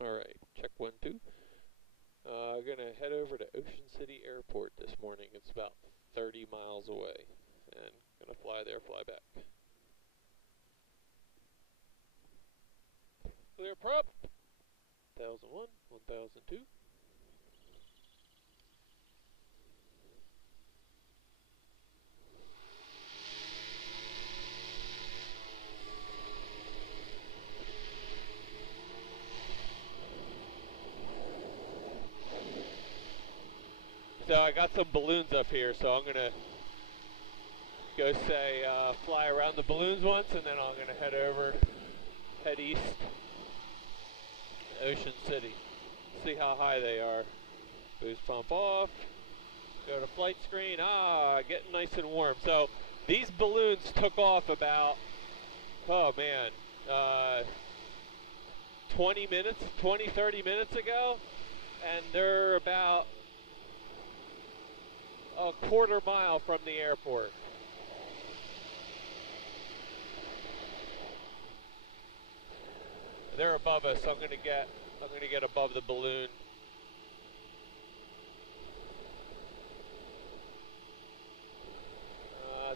Alright, check 1, 2. Gonna head over to Ocean City Airport this morning. It's about 30 miles away. And gonna fly there, fly back. Clear prop. 1001, 1002. So I got some balloons up here, so I'm gonna go fly around the balloons once, and then I'm gonna head east, Ocean City. See how high they are. Boost pump off. Go to flight screen. Getting nice and warm. So these balloons took off about, 30 minutes ago, and they're about a quarter mile from the airport. They're above us, so I'm gonna get above the balloon.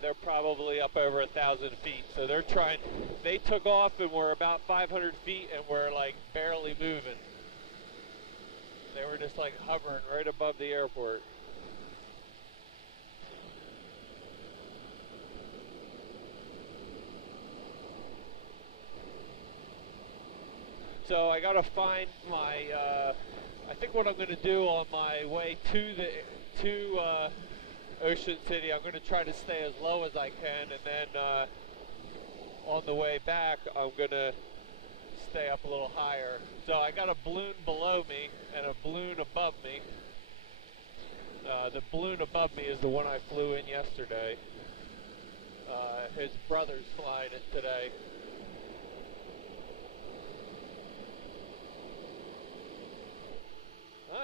They're probably up over 1,000 feet. So they took off and were about 500 feet and were like barely moving. They were just like hovering right above the airport. So I gotta find my, I think what I'm gonna do on my way to Ocean City, I'm gonna try to stay as low as I can, and then on the way back, I'm gonna stay up a little higher. So I got a balloon below me and a balloon above me. The balloon above me is the one I flew in yesterday. His brother's flying it today.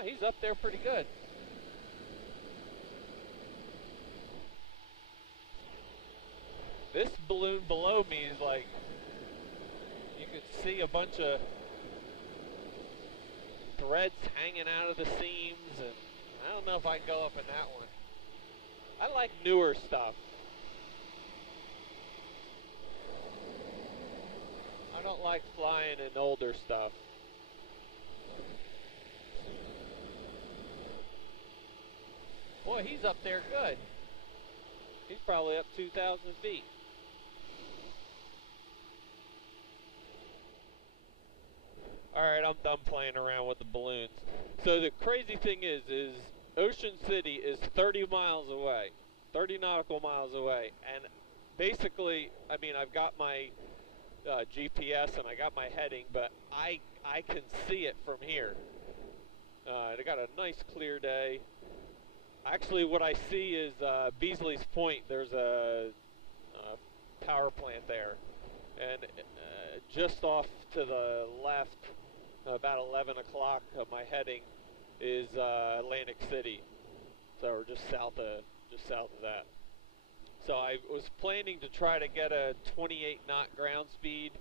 He's up there pretty good. This balloon below me is like, you can see a bunch of threads hanging out of the seams, and I don't know if I can go up in that one. I like newer stuff. I don't like flying in older stuff. Boy, he's up there good. He's probably up 2,000 feet. Alright, I'm done playing around with the balloons. So the crazy thing is Ocean City is 30 miles away. 30 nautical miles away. And basically, I mean, I've got my GPS and I got my heading, but I can see it from here. I got a nice clear day. Actually, what I see is Beasley's Point. There's a power plant there. And just off to the left, about 11 o'clock, my heading is Atlantic City. So we're just south of that. So I was planning to try to get a 28 knot ground speed.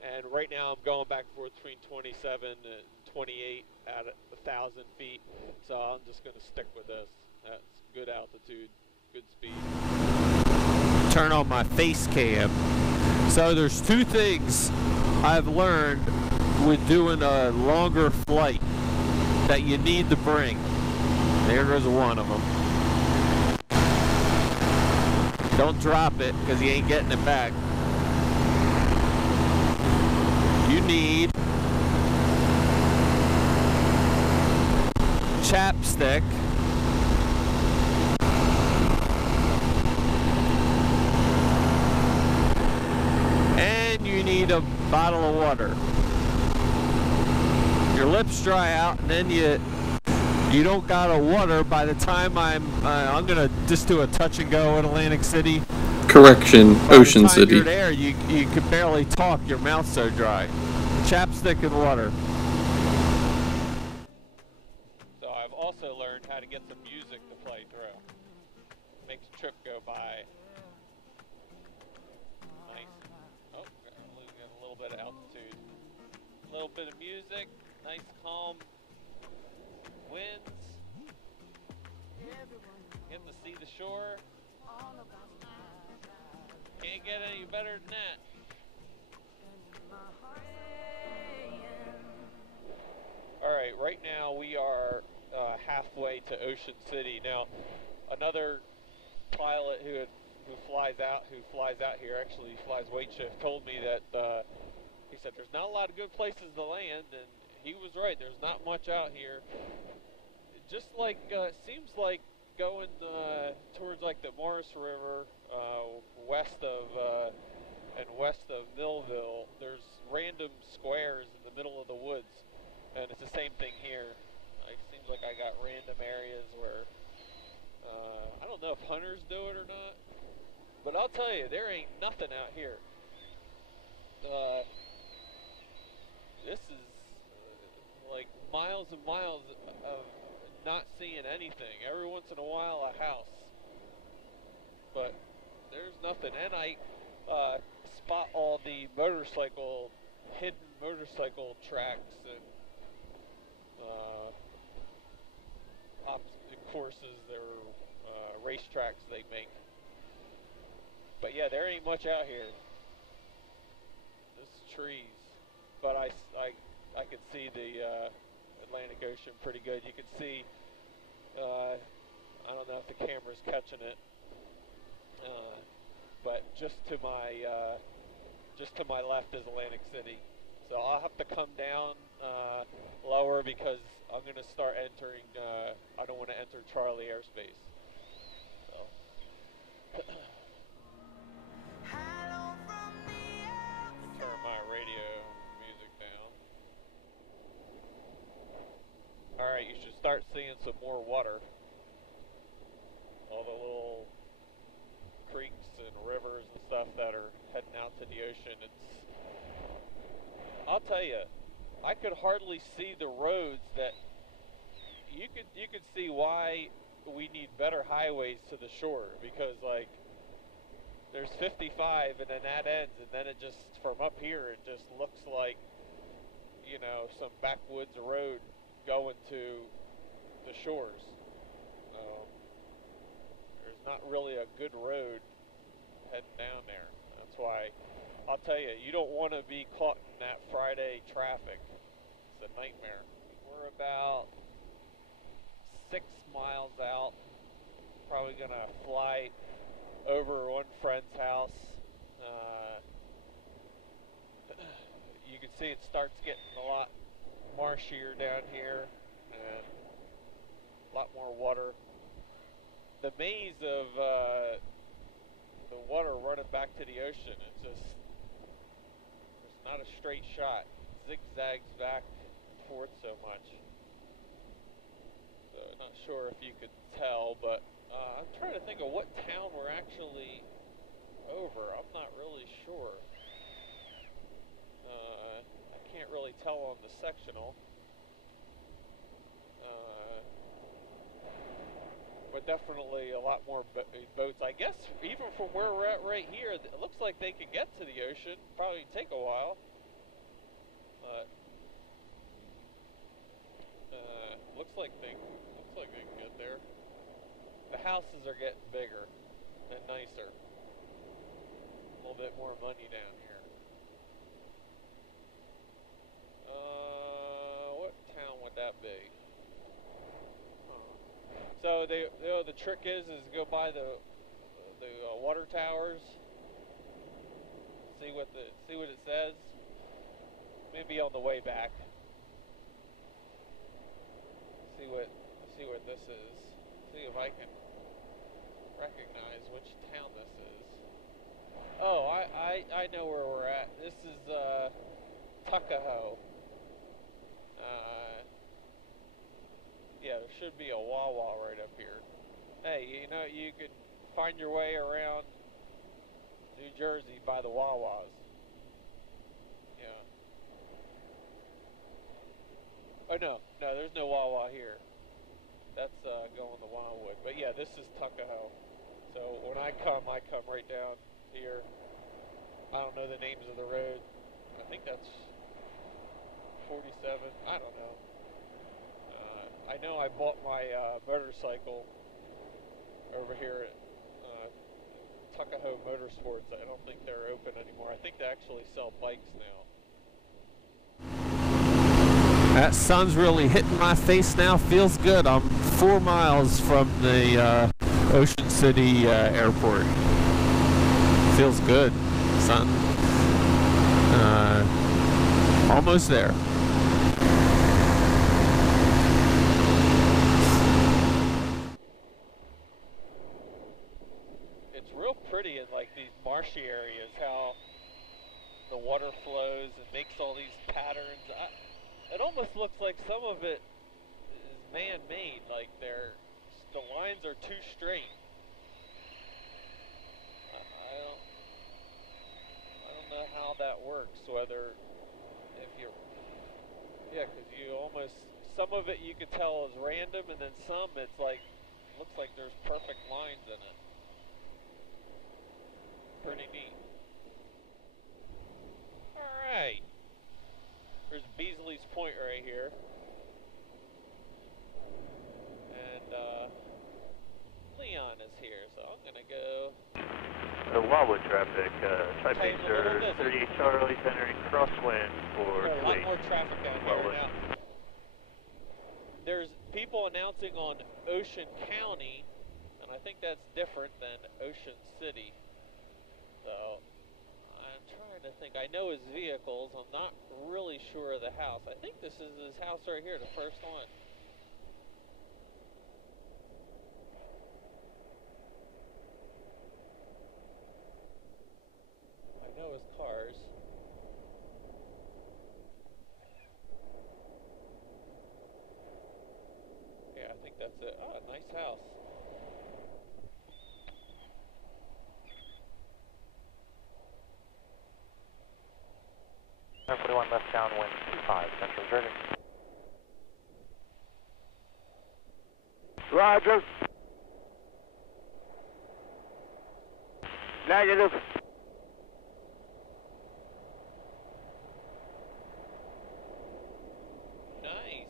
And right now I'm going back and forth between 27 and 28 at 1,000 feet. So I'm just going to stick with this. That's good altitude, good speed. Turn on my face cam. So there's two things I've learned with doing a longer flight that you need to bring. There goes one of them. Don't drop it, because you ain't getting it back. You need chapstick. You need a bottle of water. Your lips dry out, and then you don't got a water by the time I'm gonna just do a touch and go in Atlantic City. Correction, Ocean City. You're there, you can barely talk. Your mouth's so dry. Chapstick and water. So I've also learned how to get some music to play through. Makes the trip go by. Nice. Oh, got a little bit of altitude. A little bit of music. Nice calm winds. Get to see the shore. Can't get any better than that. Alright, right now we are halfway to Ocean City. Now, another pilot who flies out here, actually flies weight shift, told me that he said there's not a lot of good places to land, and he was right. There's not much out here. Just like seems like going towards like the Morris River, west of Millville. There's random squares in the middle of the woods, and it's the same thing here. It seems like I got random areas where I don't know if hunters do it or not, but I'll tell you, there ain't nothing out here. This is like miles and miles of not seeing anything. Every once in a while, a house, but there's nothing. And I spot all the hidden motorcycle tracks and courses, their racetracks they make. But yeah, there ain't much out here. This is trees, but I can see the Atlantic Ocean pretty good. You can see, I don't know if the camera's catching it, but just to my left is Atlantic City. So I'll have to come down lower because I'm going to start entering, I don't want to enter Charlie airspace. So. Turn my radio music down. Alright, you should start seeing some more water. All the little creeks and rivers and stuff that are heading out to the ocean. I'll tell you, I could hardly see the roads that you could see why we need better highways to the shore, because like there's 55 and then that ends, and then it just from up here it just looks like, you know, some backwoods road going to the shores. There's not really a good road heading down there. That's why I'll tell you, you don't want to be caught in that Friday traffic. It's a nightmare. We're about 6 miles out. Probably gonna fly over one friend's house. You can see it starts getting a lot marshier down here, and a lot more water. The maze of the water running back to the ocean, it's not a straight shot. It zigzags back and forth so much. So not sure if you could tell, but I'm trying to think of what town we're actually over. I'm not really sure. I can't really tell on the sectional. But definitely a lot more boats. I guess even from where we're at right here, it looks like they can get to the ocean. Probably take a while, but looks like they can get there. The houses are getting bigger and nicer. A little bit more money down here. What town would that be? So the trick is go by the water towers. See what it says. Maybe on the way back. See what this is. See if I can recognize which town this is. Oh, I know where we're at. This is Tuckahoe. Yeah, there should be a Wawa right up here. Hey, you know, you could find your way around New Jersey by the Wawas. Yeah. Oh, no, there's no Wawa here. That's going to Wildwood. But yeah, this is Tuckahoe. So when I come right down here. I don't know the names of the road. I think that's 46 I don't know. I know I bought my motorcycle over here at Tuckahoe Motorsports. I don't think they're open anymore. I think they actually sell bikes now. That sun's really hitting my face now. Feels good. I'm 4 miles from the Ocean City airport. Feels good, son. Almost there. It's real pretty in like these marshy areas, how the water flows and makes all these patterns. It almost looks like some of it is man-made, like the lines are too straight. I don't know how that works, whether if you're, yeah, because you almost, some of it you could tell is random, and then some it's like, looks like there's perfect lines in it. Pretty neat. Alright. There's Beasley's Point right here. And Leon is here, so I'm gonna go. Wildwood traffic, Taipei Sir 38 Charlie entering crosswind for a lot more traffic down here now. There's people announcing on Ocean County, and I think that's different than Ocean City. So I'm trying to think. I know his vehicles. I'm not really sure of the house. I think this is his house right here, the first one. I know his cars. Yeah, I think that's it. Oh, nice house. Number 41 left downwind 25, central Jersey. Roger. Negative. Nice.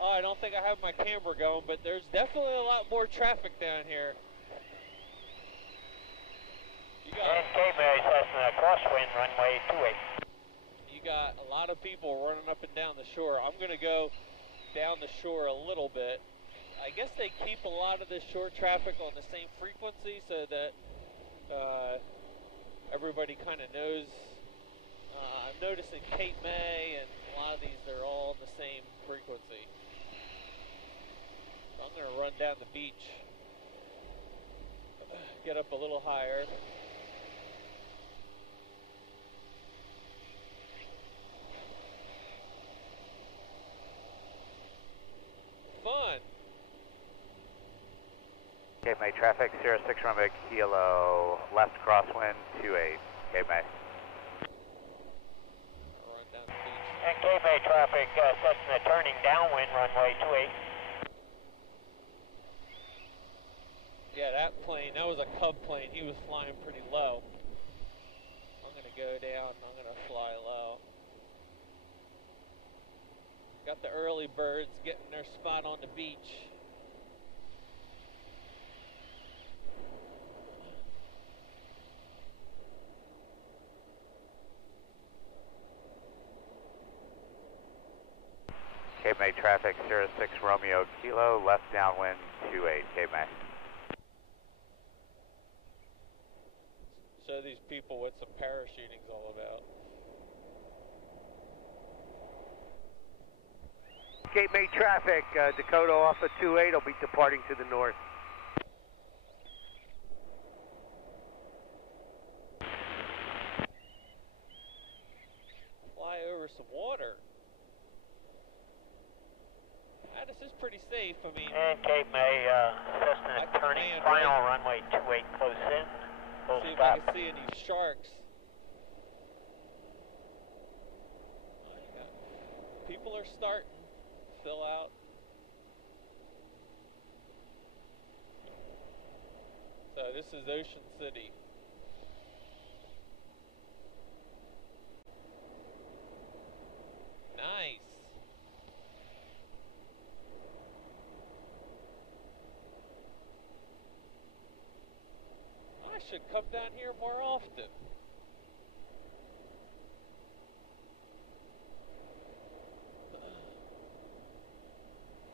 Oh, I don't think I have my camera going, but there's definitely a lot more traffic down here. You got crosswind runway 28. You got a lot of people running up and down the shore. I'm gonna go down the shore a little bit. I guess they keep a lot of the shore traffic on the same frequency so that everybody kind of knows. I'm noticing Cape May and a lot of these, they're all on the same frequency. So I'm going to run down the beach, get up a little higher. Fun. Cape May traffic 06 runway kilo left crosswind 28. Cape May. Run down the beach. And Cape May traffic Cessna turning downwind runway 28. Yeah, that plane, that was a Cub plane. He was flying pretty low. I'm going to go down. I'm going to fly low. Got the early birds getting their spot on the beach. Cape May traffic 06 Romeo kilo left downwind 28. Cape May. Show these people what some parachuting's all about. Cape May traffic, Dakota off of 28 will be departing to the north. Fly over some water. This is pretty safe. I mean, And Cape May, Cessna turning land, final right? runway 28 close in. Full See if stop. I can see any sharks. People are starting to fill out. So This is Ocean City. Nice. I should come down here more often.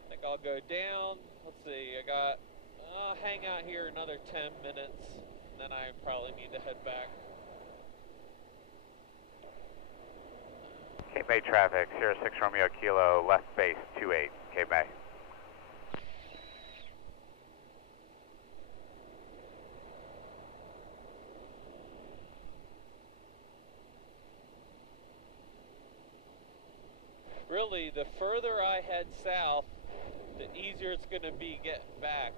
I think I'll go down. Let's see, I got hang out here another 10 minutes, then I probably need to head back. Cape May traffic, 06 Romeo Kilo, left base 28, Cape May. Really, the further I head south, the easier it's going to be getting back.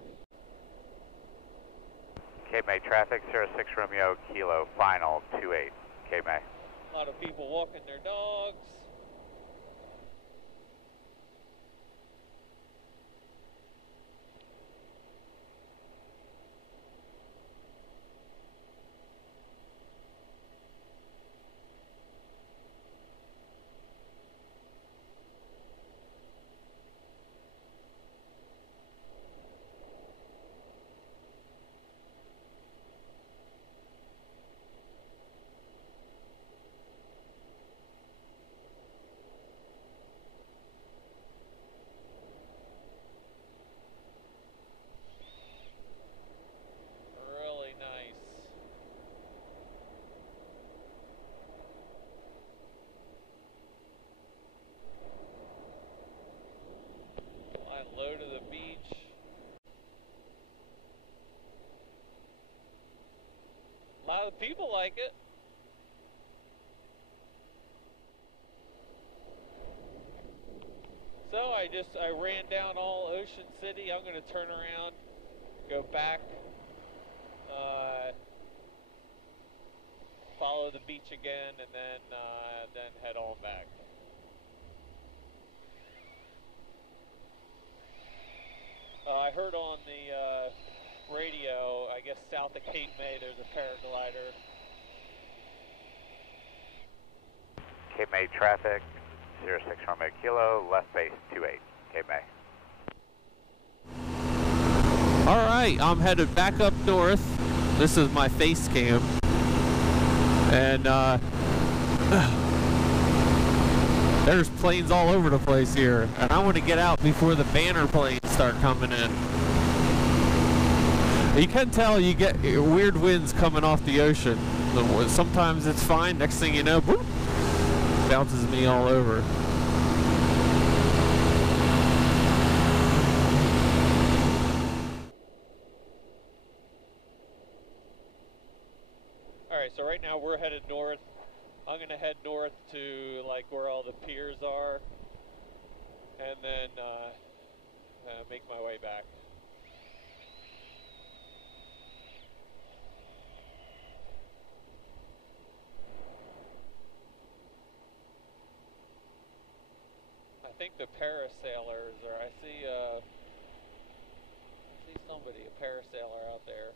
Cape May traffic, 06 Romeo Kilo, final 28, Cape May. A lot of people walking their dogs. Low to the beach. A lot of people like it. So I ran down all Ocean City. I'm going to turn around, go back, follow the beach again, and then head on back. I heard on the radio, I guess south of Cape May, there's a paraglider. Cape May traffic, 06 Romeo Kilo, left base 28, Cape May. Alright, I'm headed back up north. This is my face cam. And there's planes all over the place here. And I want to get out before the banner planes start coming in. You can tell you get weird winds coming off the ocean. Sometimes it's fine, next thing you know, boop, bounces me all over. Alright, so right now we're headed north. I'm going to head north to like where all the piers are, and then make my way back. I think the parasailers, or I see somebody, a parasailer out there.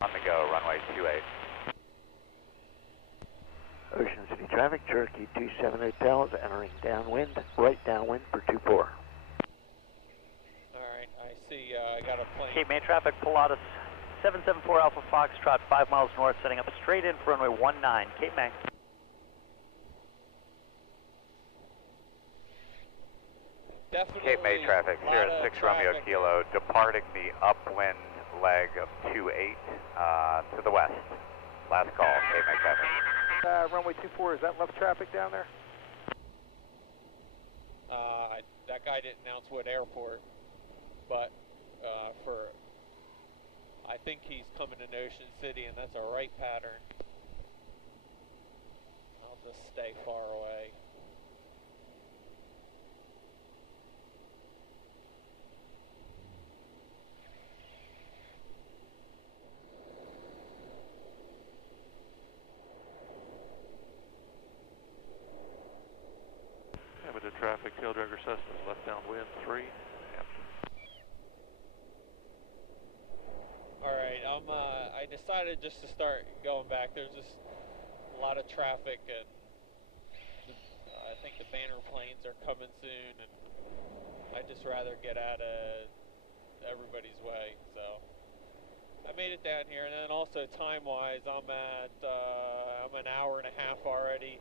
On the go, runway 28. Ocean City traffic, Cherokee 27 Hotel is entering downwind, right downwind for 24. Alright, I see, I got a plane. Cape May traffic, Pilatus 774 Alpha Foxtrot, 5 miles north, setting up straight in for runway 19, Cape May. Definitely Cape May traffic, 06 Romeo traffic. Kilo, departing the upwind leg of 28 to the west. Last call, Cape May traffic. Runway 24, is that left traffic down there? That guy didn't announce what airport, but I think he's coming in Ocean City, and that's a right pattern. I'll just stay far away. Limited traffic, tail dragger sus west, left downwind 3. Alright, I decided just to start going back. There's just a lot of traffic, and I think the banner planes are coming soon, and I'd just rather get out of everybody's way. So I made it down here, and then also time-wise, I'm an hour and a half already,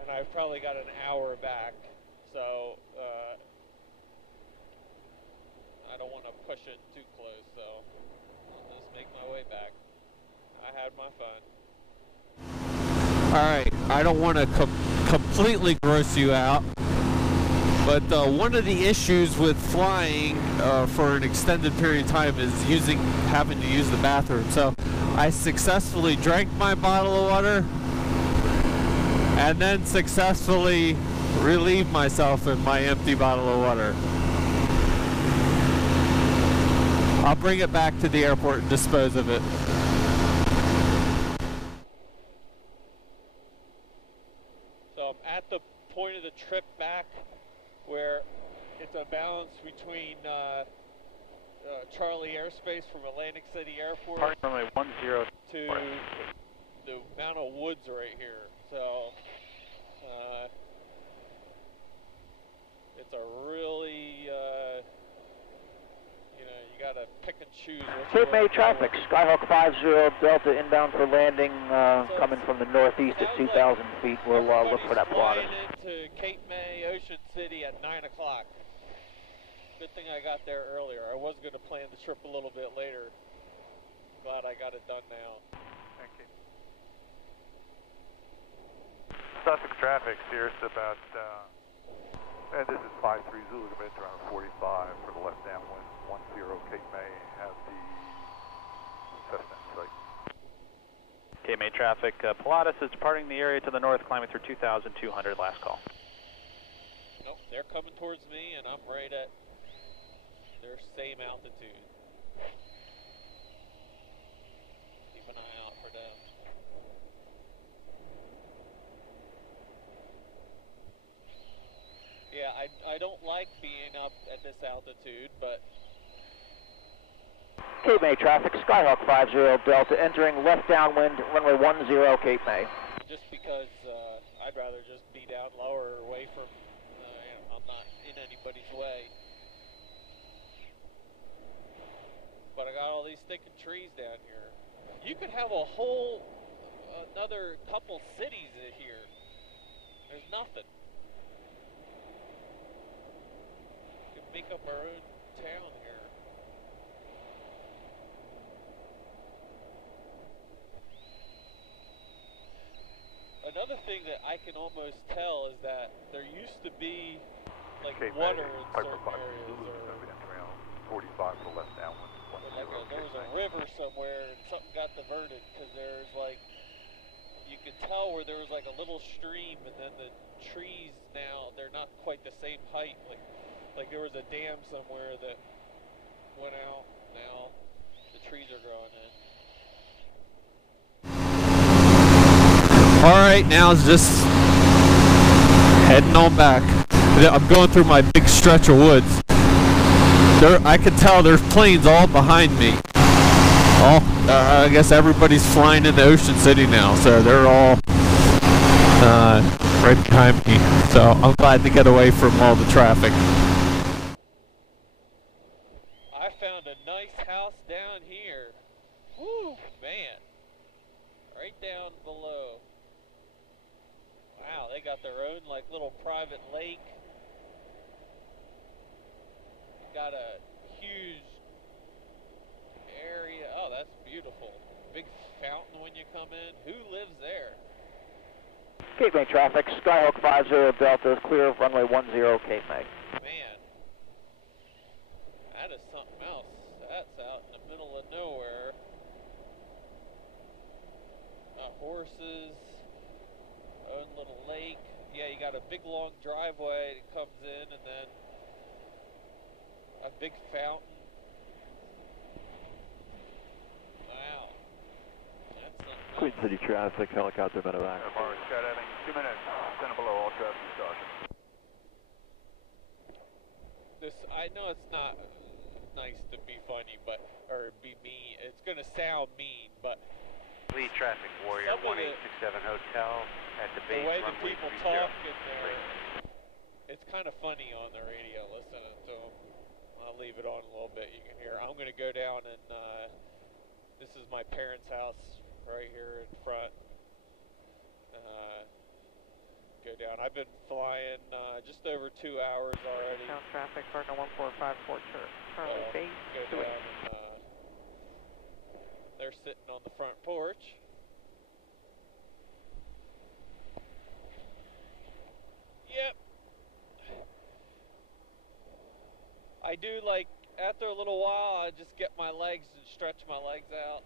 and I've probably got an hour back. So I don't want to push it too close, so I'll just make my way back. I had my fun. Alright, I don't want to completely gross you out, but one of the issues with flying for an extended period of time is having to use the bathroom. So I successfully drank my bottle of water and then successfully relieved myself in my empty bottle of water. I'll bring it back to the airport and dispose of it. So I'm at the point of the trip back where it's a balance between Charlie Airspace from Atlantic City Airport Parking runway 10 to the amount of woods right here. So it's a really, you gotta pick and choose. Cape May traffic, Skyhawk 50 Delta inbound for landing, coming from the northeast at 2,000 feet. We'll look for that Pilatus. Flying into Cape May, Ocean City at 9 o'clock. Good thing I got there earlier. I was going to plan the trip a little bit later. Glad I got it done now. Thank you. Sussex traffic, Sirius about, and this is 53 Zulu, commit around 45 for the left downwind, 10 Cape May, have the Cessna in sight. Cape May traffic, Pilatus is departing the area to the north, climbing through 2,200, last call. Nope, they're coming towards me, and I'm right at their same altitude. Keep an eye out for them. Yeah, I don't like being up at this altitude, but Cape May traffic, Skyhawk 50 Delta entering left downwind, runway 10 Cape May. just because I'd rather just be down lower, away from, I'm not in anybody's way. But I got all these stinking trees down here. You could have a whole, another couple cities in here. There's nothing. We could make up our own town here. Another thing that I can almost tell is that there used to be like Cape water May, in Piper certain 5 areas, Zulu, or moving around 45 for the left downwind, 10 there was Cape a May. river somewhere and something got diverted because there's like, you could tell where there was like a little stream, and then the trees now, they're not quite the same height. Like there was a dam somewhere that went out, now the trees are growing in. Alright, now it's just heading on back. I'm going through my big stretch of woods. I can tell there's planes all behind me. I guess everybody's flying into Ocean City now, so they're all right behind me. So I'm glad to get away from all the traffic. I found a nice house down here. Whew, man. Right down below. Wow, they got their own like little private lake. Got a huge area. Oh, that's beautiful. Big fountain when you come in. Who lives there? Cape May traffic, Skyhawk 50 Delta is clear of runway 10 Cape May. Man, that is something else. That's out in the middle of nowhere. Horses, own little lake. Yeah, you got a big long driveway that comes in, and then a big fountain. Wow. That's something else. Queen City traffic, helicopter medevac. Mars skydive 2 minutes, 10 below, all traffic started. this, I know it's not nice to be funny, but, or be mean. It's gonna sound mean, but Lead traffic warrior some of 1867 hotel at the base the way the runway people 30. talk in there, it's kind of funny on the radio listening to them. I'll leave it on a little bit. You can hear. I'm gonna go down and this is my parents' house right here in front. Go down. I've been flying just over 2 hours already. Down traffic, Cardinal 1454 Charlie base. Go down and they're sitting on the front porch. Yep. I do, like, after a little while, I just get my legs and stretch my legs out.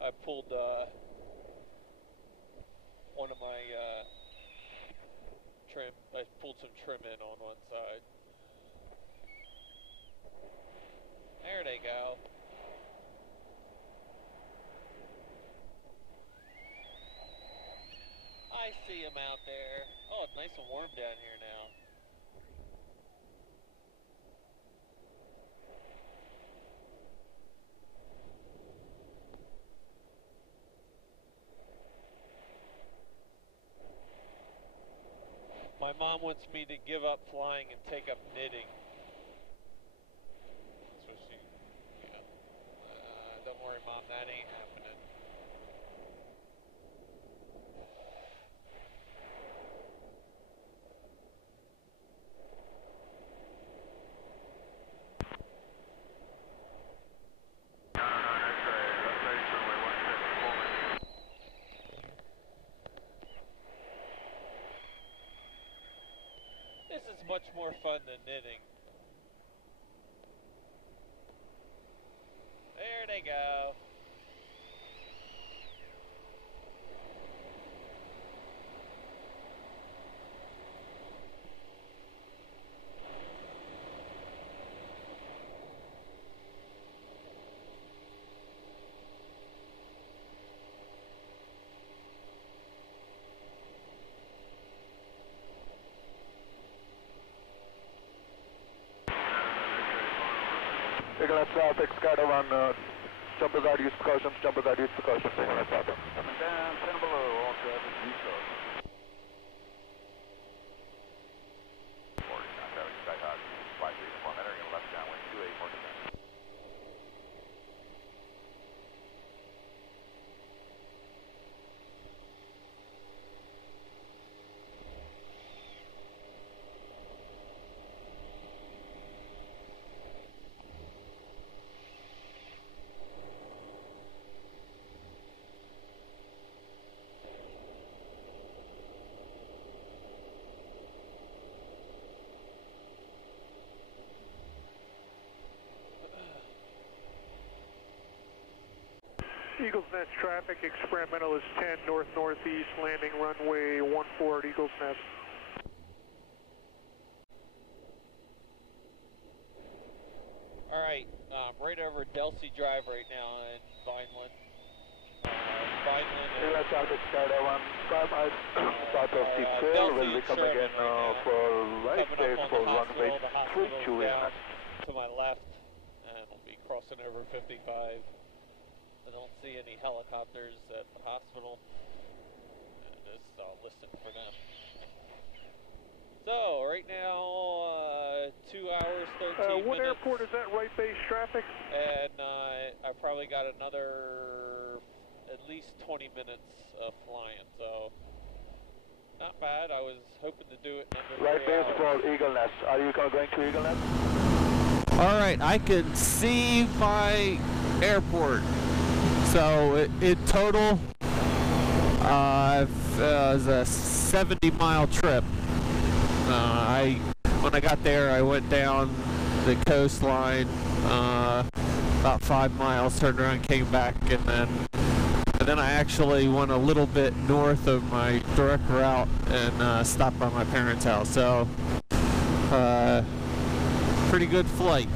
I pulled one of my trim. I pulled some trim in on one side. There they go. I see them out there. Oh, it's nice and warm down here now. My mom wants me to give up flying and take up knitting. That's what she, don't worry, Mom, that ain't happening. This is much more fun than knitting. There they go. Eagle traffic, Skyder 1, jumpers out, use precautions, jumpers out, use precautions. Eagle traffic. Coming down, 10 below, all traffic, use caution. 40, contact Skyhawk, 53, entering a left downwind, 28, more descent. Eagles Nest traffic, experimental is 10 north-northeast, landing runway 14 at Eagles Nest. Alright, right over Delsey Drive right now in Vineland. Vineland. Eagle traffic, Skyder 1, skype out, south of the trail, will be coming in for right base for runway 32 to my left, and I'll be crossing over 55. I don't see any helicopters at the hospital. I'll listen for them. So, right now, 2 hours, 13 what minutes. airport is that, right base traffic? And I probably got another at least 20 minutes of flying, so not bad. I was hoping to do it in under right 3 base hours. for Eagle Nest. Are you going to Eagle Nest? Alright, I can see my airport. So in total, it was a 70-mile trip. when I got there, I went down the coastline about 5 miles, turned around, came back, and then I actually went a little bit north of my direct route and stopped by my parents' house. So, pretty good flight.